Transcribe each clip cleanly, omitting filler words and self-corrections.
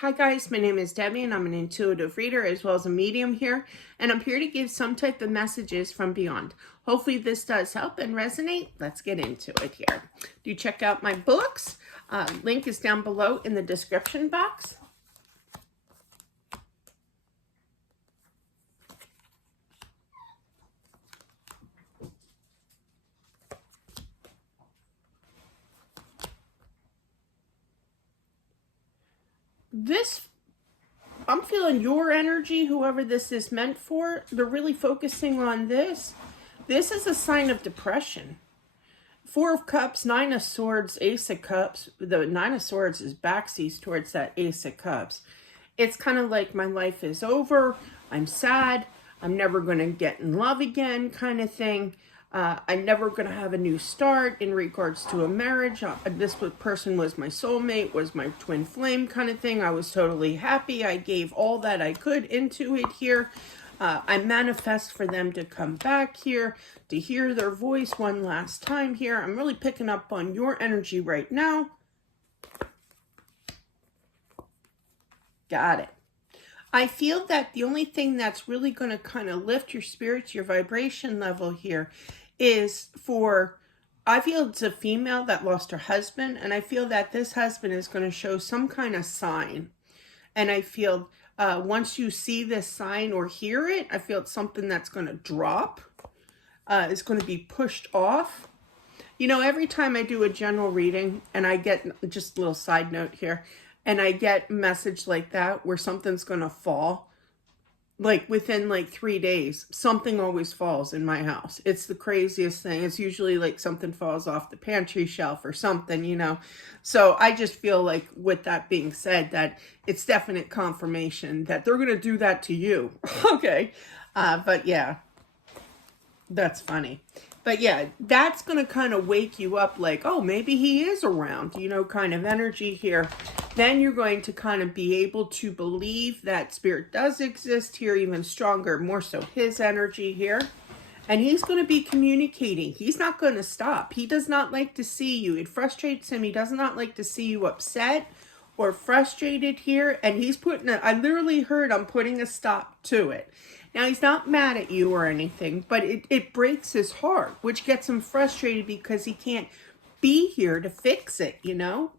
Hi guys, my name is Debbie and I'm an intuitive reader as well as a medium here, and I'm here to give some type of messages from beyond. Hopefully this does help and resonate. Let's get into it here. Do check out my books. Link is down below in the description box. I'm feeling your energy, whoever this is meant for. They're really focusing on this. This is a sign of depression. Four of Cups, Nine of Swords, Ace of Cups. The Nine of Swords is backseas towards that Ace of Cups. It's kind of like my life is over. I'm sad. I'm never going to get in love again kind of thing. I'm never going to have a new start in regards to a marriage. This person was my soulmate, was my twin flame kind of thing. I was totally happy. I gave all that I could into it here. I manifest for them to come back here, to hear their voice one last time here. I'm really picking up on your energy right now. Got it. I feel that the only thing that's really going to kind of lift your spirits, your vibration level here is I feel it's a female that lost her husband, and I feel that this husband is going to show some kind of sign. And I feel once you see this sign or hear it, I feel it's something that's going to drop. It's going to be pushed off. You know, every time I do a general reading, and I get, just a little side note here, and I get a message like that where something's going to fall, like within like 3 days, something always falls in my house. It's the craziest thing. It's usually like something falls off the pantry shelf or something, you know. So I just feel like, with that being said, that it's definite confirmation that they're going to do that to you. Okay. But yeah, that's funny. But yeah, that's going to kind of wake you up like, oh, maybe he is around, you know, kind of energy here. Then you're going to kind of be able to believe that spirit does exist here even stronger, more so his energy here. And he's going to be communicating. He's not going to stop. He does not like to see you. It frustrates him. He does not like to see you upset or frustrated here. And he's I literally heard I'm putting a stop to it. Now, he's not mad at you or anything, but it breaks his heart, which gets him frustrated because he can't be here to fix it, you know?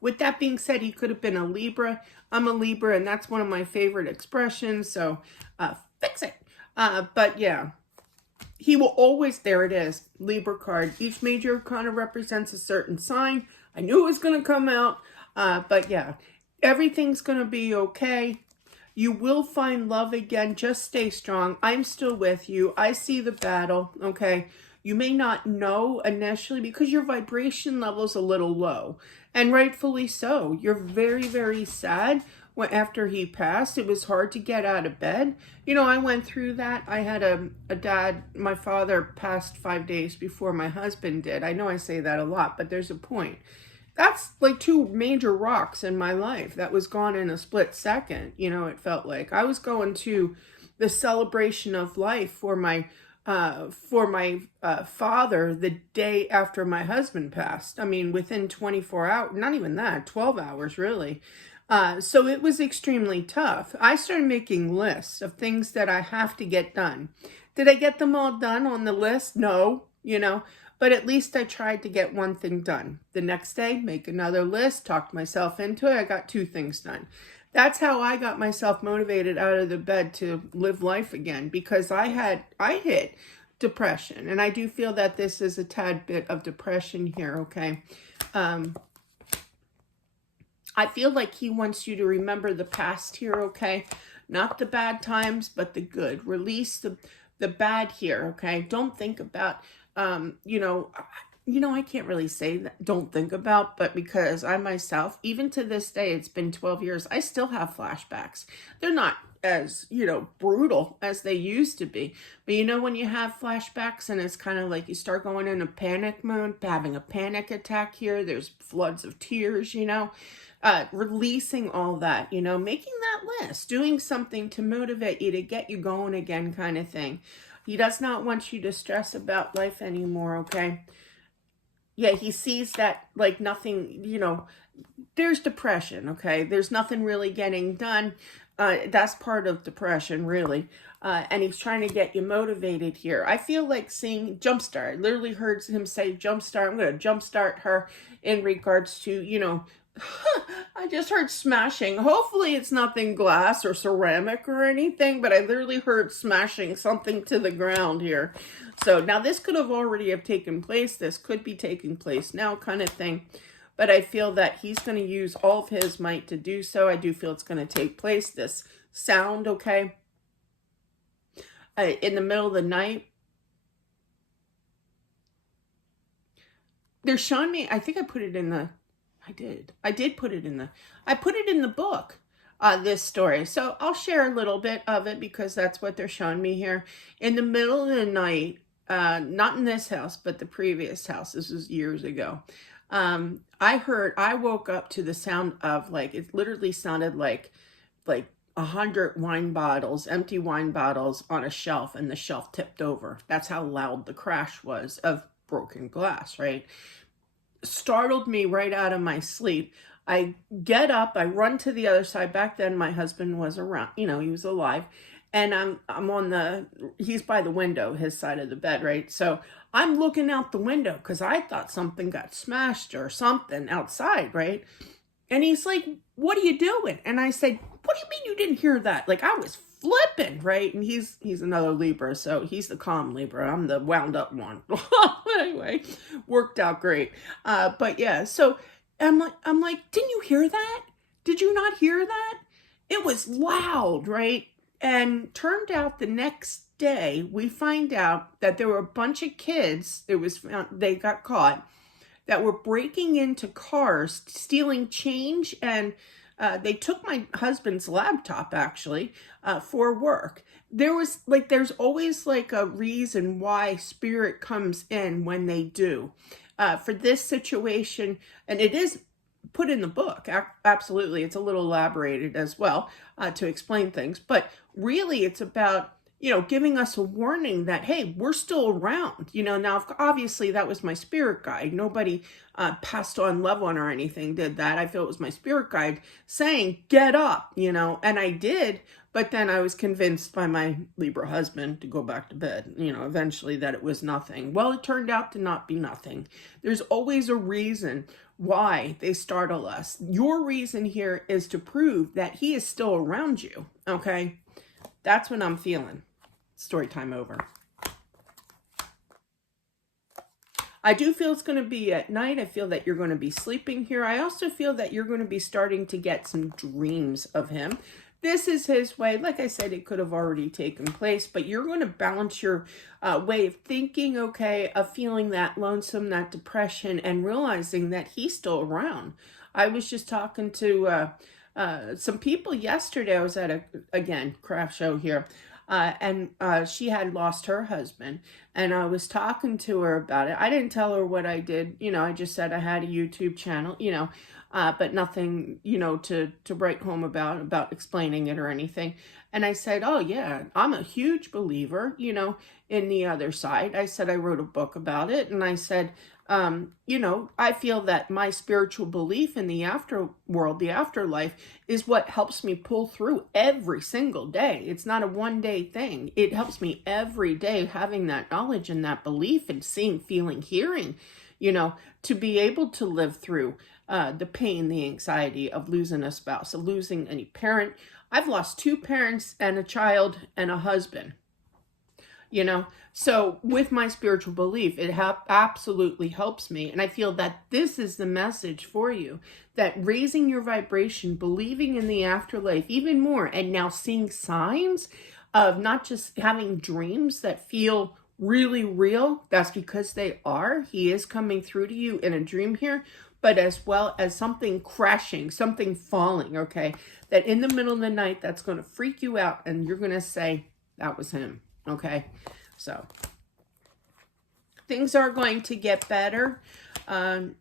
With that being said, he could have been a Libra. I'm a Libra, and that's one of my favorite expressions, so fix it. But yeah, he will always, there it is, Libra card. Each major arcana represents a certain sign. I knew it was going to come out, but yeah, everything's going to be okay. You will find love again. Just stay strong. I'm still with you. I see the battle, okay? You may not know initially because your vibration level is a little low, and rightfully so. You're very, very sad. After he passed, it was hard to get out of bed. You know, I went through that. I had a dad, my father passed 5 days before my husband did. I know I say that a lot, but there's a point. That's like 2 major rocks in my life that was gone in a split second. You know, it felt like I was going to the celebration of life for my father the day after my husband passed. I mean, within 24 hours, not even that, 12 hours really. So it was extremely tough. I started making lists of things that I have to get done. Did I get them all done on the list? No, you know, but at least I tried to get one thing done. The next day, make another list, talked myself into it. I got 2 things done. That's how I got myself motivated out of the bed to live life again, because I hit depression, and I do feel that this is a tad bit of depression here, okay? I feel like he wants you to remember the past here, okay? Not the bad times, but the good. Release the bad here, okay? Don't think about, you know, I can't really say that, don't think about, but because I myself, even to this day, it's been 12 years, I still have flashbacks. They're not as, you know, brutal as they used to be. But you know, when you have flashbacks and it's kind of like you start going in a panic mode, having a panic attack here, there's floods of tears, you know, releasing all that, you know, making that list, doing something to motivate you, to get you going again kind of thing. He does not want you to stress about life anymore, okay? Yeah, he sees that like nothing, you know, there's depression, okay? There's nothing really getting done. That's part of depression, really. And he's trying to get you motivated here. I feel like seeing Jumpstart. I literally heard him say Jumpstart. I'm going to jumpstart her in regards to, you know, I just heard smashing. Hopefully it's nothing glass or ceramic or anything, but I literally heard smashing something to the ground here. So now this could have already have taken place. This could be taking place now kind of thing. But I feel that he's going to use all of his might to do so. I do feel it's going to take place. This sound, okay? In the middle of the night. They're showing me, I think I put it in the, I did put it in the, I put it in the book, this story. So I'll share a little bit of it because that's what they're showing me here. In the middle of the night, not in this house, but the previous house. This was years ago. I woke up to the sound of, like, it literally sounded like 100 wine bottles, empty wine bottles on a shelf, and the shelf tipped over. That's how loud the crash was of broken glass, right? Startled me right out of my sleep. I get up, I run to the other side. Back then my husband was around, you know, he was alive. And I'm on the, he's by the window, his side of the bed, right? So I'm looking out the window because I thought something got smashed or something outside, right? And he's like, "What are you doing?" And I said, "What do you mean you didn't hear that?" Like, I was flipping, right? And he's another Libra, so he's the calm Libra. I'm the wound up one. Anyway, worked out great. But yeah, so I'm like, "Didn't you hear that? Did you not hear that?" It was loud, right? And turned out the next day, we find out that there were a bunch of kids. They got caught that were breaking into cars, stealing change, and they took my husband's laptop, actually, for work. There's always like a reason why spirit comes in when they do. For this situation, and it is put in the book, absolutely, it's a little elaborated as well, to explain things, but really it's about, you know, giving us a warning that, hey, we're still around. You know, now, obviously, that was my spirit guide. Nobody passed on love on or anything did that. I feel it was my spirit guide saying, get up, you know, and I did. But then I was convinced by my Libra husband to go back to bed, you know, eventually, that it was nothing. Well, it turned out to not be nothing. There's always a reason why they startle us. Your reason here is to prove that he is still around you, okay? That's what I'm feeling. Story time over. I do feel it's going to be at night. I feel that you're going to be sleeping here. I also feel that you're going to be starting to get some dreams of him. This is his way. Like I said, it could have already taken place, but you're going to balance your way of thinking, okay, of feeling that lonesome, that depression, and realizing that he's still around. I was just talking to some people yesterday. I was at again, craft show here. And she had lost her husband, and I was talking to her about it. I didn't tell her what I did, you know, I just said I had a YouTube channel, you know, but nothing, you know, to write home about explaining it or anything. And I said, oh yeah, I'm a huge believer, you know, in the other side. I said, I wrote a book about it, and I said, you know, I feel that my spiritual belief in the afterworld, the afterlife, is what helps me pull through every single day. It's not a one-day thing. It helps me every day, having that knowledge and that belief and seeing, feeling, hearing, you know, to be able to live through the pain, the anxiety of losing a spouse, of losing any parent. I've lost 2 parents and a child and a husband. You know, so with my spiritual belief, it absolutely helps me. And I feel that this is the message for you, that raising your vibration, believing in the afterlife even more, and now seeing signs of not just having dreams that feel really real. That's because they are. He is coming through to you in a dream here, but as well as something crashing, something falling, okay? That in the middle of the night, that's going to freak you out, and you're going to say, that was him. Okay, so things are going to get better. Counseling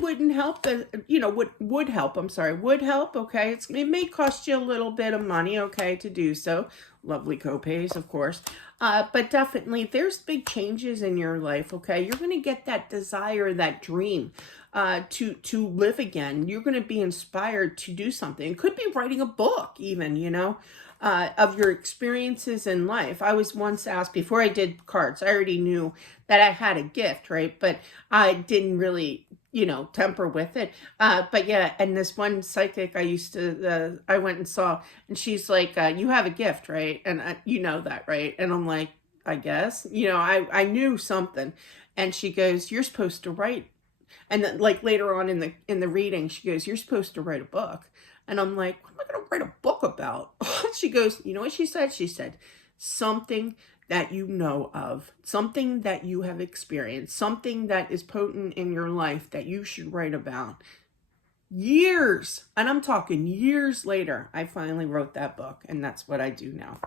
wouldn't help, you know, would help, I'm sorry, would help, okay? It may cost you a little bit of money, okay, to do so. Lovely copays, of course. But definitely, there's big changes in your life, okay? You're going to get that desire, that dream to live again. You're going to be inspired to do something. It could be writing a book even, you know, of your experiences in life. I was once asked, before I did cards, I already knew that I had a gift, right? But I didn't really, you know, temper with it. But yeah, and this one psychic I went and saw, and she's like, you have a gift, right? And you know that, right? And I'm like, I guess, you know, I knew something. And she goes, you're supposed to write. And then, like, later on in the reading, she goes, you're supposed to write a book. And I'm like, what am I going to write a book about? She goes, you know what she said? She said, something that you know of, something that you have experienced, something that is potent in your life that you should write about. Years, and I'm talking years later, I finally wrote that book, and that's what I do now.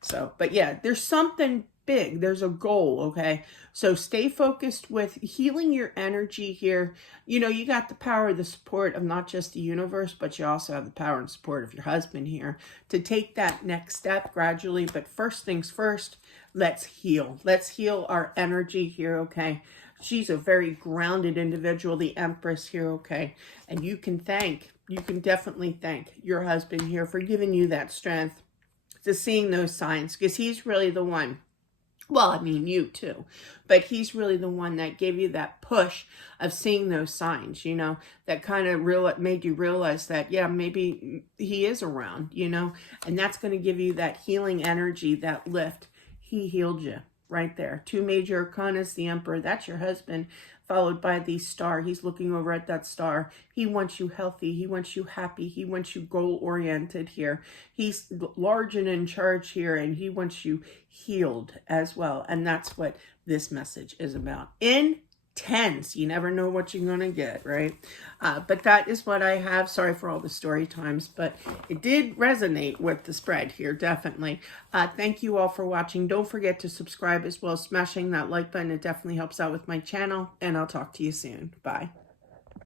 So, but yeah, there's something big. There's a goal, okay? So stay focused with healing your energy here. You know, you got the power, the support of not just the universe, but you also have the power and support of your husband here to take that next step gradually. But first things first, let's heal. Let's heal our energy here, okay? She's a very grounded individual, the Empress here, okay? And you can definitely thank your husband here for giving you that strength to seeing those signs, because he's really the one. Well, I mean, you too, but he's really the one that gave you that push of seeing those signs, you know, that kind of made you realize that, yeah, maybe he is around, you know, and that's going to give you that healing energy, that lift. He healed you right there. Two major arcanas, the Emperor, that's your husband, followed by the star. He's looking over at that star. He wants you healthy. He wants you happy. He wants you goal-oriented here. He's large and in charge here, and he wants you healed as well. And that's what this message is about. Intense. You never know what you're going to get, right? But that is what I have. Sorry for all the story times, but it did resonate with the spread here, definitely. Thank you all for watching. Don't forget to subscribe as well as smashing that like button. It definitely helps out with my channel, and I'll talk to you soon. Bye.